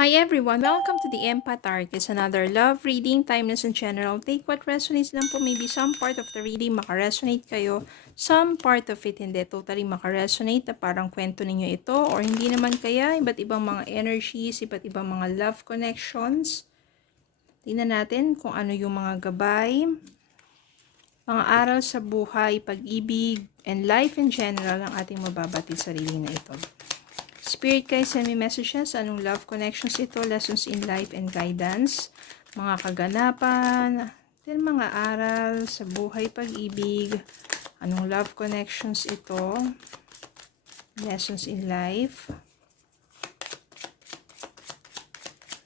Hi everyone! Welcome to the Empath Arc. It's another love reading, timeless and general. Take what resonates lang po. Maybe some part of the reading makaresonate kayo. Some part of it hindi totally makaresonate na parang kwento ninyo ito. Or hindi naman kaya, iba't ibang mga energies, iba't ibang mga love connections. Tingnan natin kung ano yung mga gabay. Mga aral sa buhay, pag-ibig, and life in general ang ating mababatid sa reading na ito. Spirit guys, send me messages. Anong love connections ito? Lessons in life and guidance. Mga kaganapan. Then mga aral sa buhay, pag-ibig. Anong love connections ito? Lessons in life.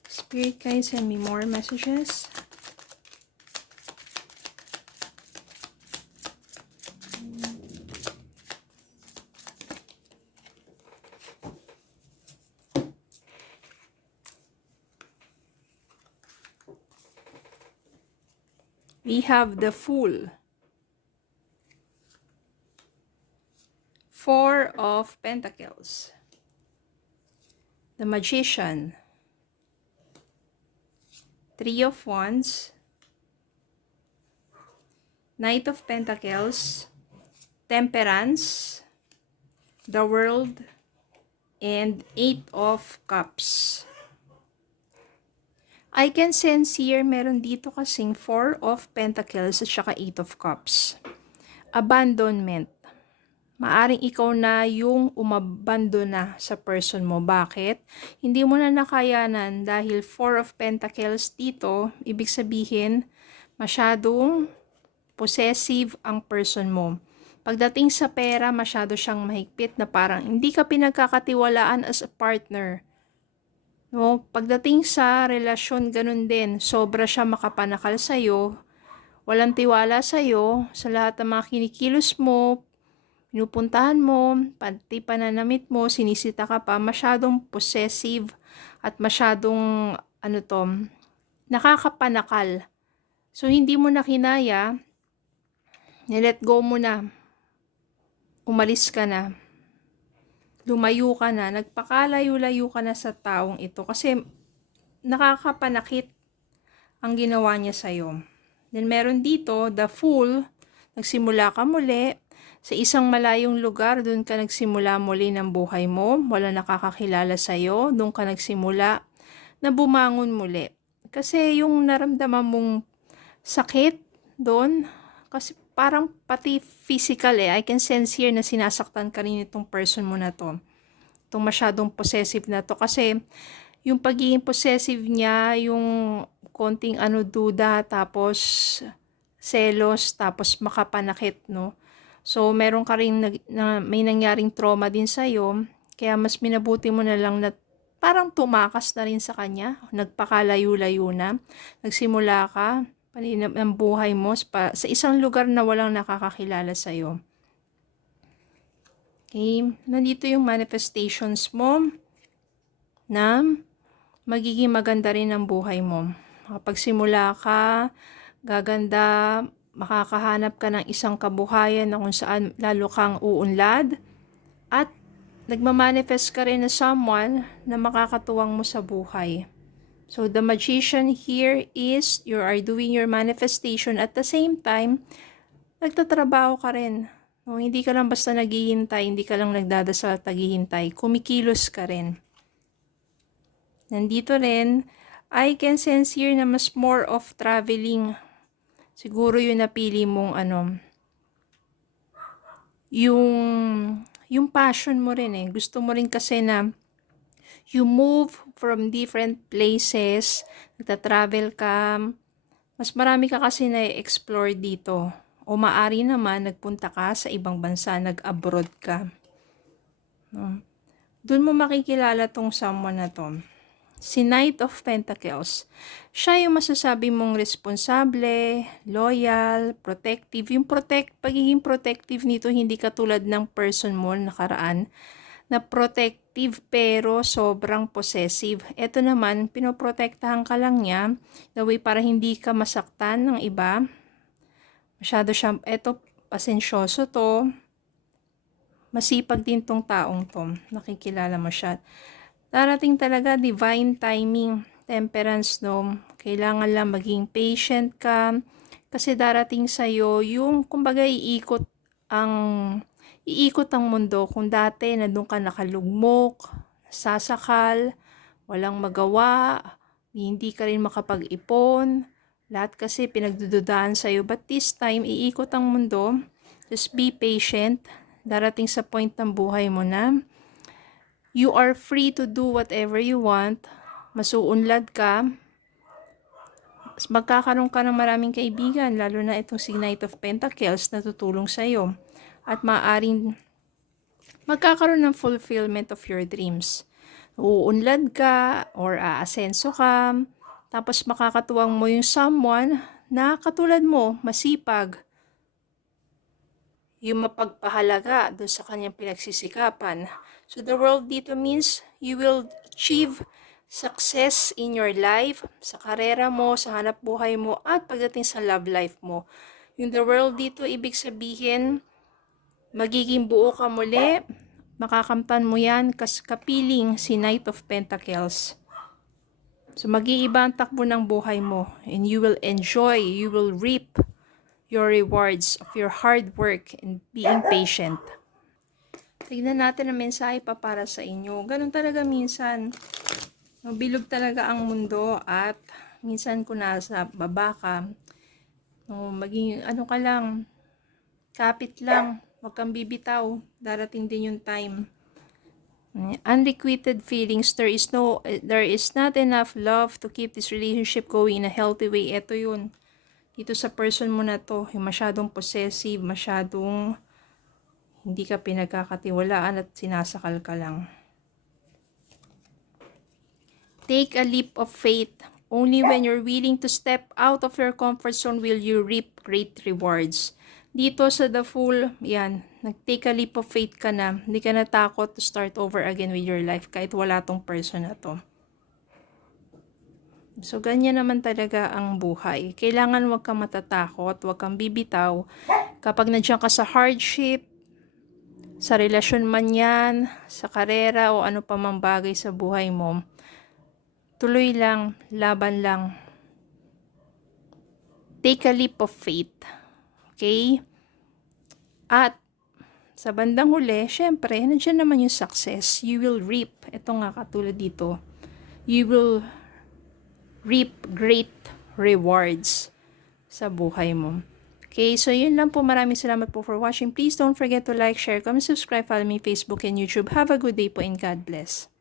Spirit guys, send me more messages. We have the Fool. Four of Pentacles. The Magician. Three of Wands. Knight of Pentacles. Temperance. The World. And Eight of Cups. I can sense here, meron dito kasing Four of Pentacles at saka Eight of Cups. Abandonment. Maaring ikaw na yung umabandona sa person mo. Bakit? Hindi mo na nakayanan dahil Four of Pentacles dito, ibig sabihin, masyadong possessive ang person mo. Pagdating sa pera, masyado siyang mahigpit na parang hindi ka pinagkakatiwalaan as a partner. No, pagdating sa relasyon, ganun din. Sobra siya makapanakal sa'yo. Walang tiwala sa'yo. Sa lahat ng mga kinikilos mo, pinupuntahan mo, pati pananamit mo, sinisita ka pa. Masyadong possessive at masyadong, nakakapanakal. So, hindi mo na kinaya, nilet go mo na. Umalis ka na. Lumayo ka na, nagpakalayo-layo ka na sa taong ito kasi nakakapanakit ang ginawa niya sa'yo. Then meron dito, the Fool, nagsimula ka muli sa isang malayong lugar, doon ka nagsimula muli ng buhay mo, wala nakakakilala sa'yo, doon ka nagsimula na bumangon muli. Kasi yung naramdaman mong sakit doon, kasi parang pati physical I can sense here na sinasaktan ka rin itong person mo na to. Itong masyadong possessive na to. Kasi yung pagiging possessive niya, yung konting duda, tapos selos, tapos makapanakit, no? So, meron ka rin may nangyaring trauma din sa'yo. Kaya mas minabuti mo na lang na parang tumakas na rin sa kanya. Nagpakalayo-layo na. Nagsimula ka ng buhay mo sa isang lugar na walang nakakakilala sa'yo. Okay, nandito yung manifestations mo na magiging maganda rin ang buhay mo. Kapag simula ka, gaganda, makakahanap ka ng isang kabuhayan na kung saan lalo kang uunlad at nagmamanifest ka rin na someone na makakatuwang mo sa buhay. So, the Magician here is you are doing your manifestation at the same time, nagtatrabaho ka rin. No, hindi ka lang basta naghihintay, hindi ka lang nagdadasal at naghihintay. Kumikilos ka rin. Nandito rin, I can sense here na mas more of traveling. Siguro yung napili mong yung passion mo rin Gusto mo rin kasi na you move from different places, nagta-travel ka, mas marami ka kasi na-explore dito. O maari naman, nagpunta ka sa ibang bansa, nag-abroad ka. No? Doon mo makikilala tong someone na to. Si Knight of Pentacles. Siya yung masasabi mong responsable, loyal, protective. Yung pagiging protective nito, hindi katulad ng person mo nakaraan na protective pero sobrang possessive. Ito naman, pinoprotektahan ka lang niya the way para hindi ka masaktan ng iba. Masyado siya, eto, pasensyoso to. Masipag din tong taong to. Nakikilala mo siya. Darating talaga divine timing, temperance, no? Kailangan lang maging patient ka kasi darating sa'yo yung kumbaga iikot ang mundo. Kung dati nandun ka nakalugmok, sasakal, walang magawa, hindi ka rin makapag-ipon, lahat kasi pinagdududaan sa'yo. But this time, iikot ang mundo. Just be patient. Darating sa point ng buhay mo na you are free to do whatever you want. Masuunlad ka. Magkakaroon ka ng maraming kaibigan, lalo na itong si Knight of Pentacles na tutulong sa'yo. At maaaring magkakaroon ng fulfillment of your dreams. Uunlad ka or aasenso ka. Tapos makakatuwang mo yung someone na katulad mo, masipag. Yung mapagpahalaga doon sa kanyang pinagsisikapan. So the world dito means you will achieve success in your life, sa karera mo, sa hanap buhay mo, at pagdating sa love life mo. Yung the world dito, ibig sabihin, magiging buo ka muli, makakamtan mo yan, kapiling si Knight of Pentacles. So mag-iiba ang takbo ng buhay mo, and you will enjoy, you will reap your rewards of your hard work and being patient. Tignan natin ang mensahe pa para sa inyo. Ganun talaga minsan. Bilog talaga ang mundo at minsan kung nasa baba ka, maging ano ka lang, kapit lang, wag kang bibitaw, darating din yung time. Unrequited feelings, there is not enough love to keep this relationship going in a healthy way. Ito yun. Dito sa person mo na to, yung masyadong possessive, masyadong hindi ka pinagkakatiwalaan at sinasakal ka lang. Take a leap of faith. Only when you're willing to step out of your comfort zone will you reap great rewards. Dito sa The Fool, yan, nag-take a leap of faith ka na. Hindi ka natakot to start over again with your life kahit wala tong person na to. So, ganyan naman talaga ang buhay. Kailangan wag kang matatakot, wag kang bibitaw. Kapag nandiyan ka sa hardship, sa relasyon man yan, sa karera o ano pa mang bagay sa buhay mo, tuloy lang, laban lang. Take a leap of faith. Okay? At sa bandang huli, syempre, nandiyan naman yung success. You will reap. Ito nga katulad dito. You will reap great rewards sa buhay mo. Okay, so yun lang po. Maraming salamat po for watching. Please don't forget to like, share, comment, subscribe, follow me Facebook and YouTube. Have a good day po and God bless.